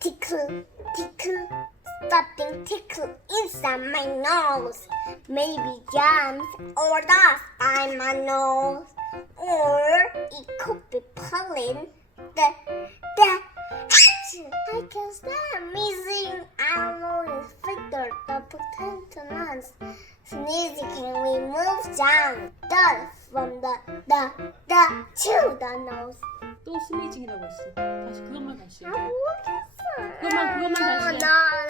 tickle, tickle, something tickle inside my nose. Maybe germs or dust on my nose. Or it could be pollen. I can stand sneezing. I know it's figure the potentials. Sneezing can remove germs, dust from the to the nose. 또 스니징이라고 했어. 다시 그것만 다시. 아, 모르겠어. 그것만 다시. 나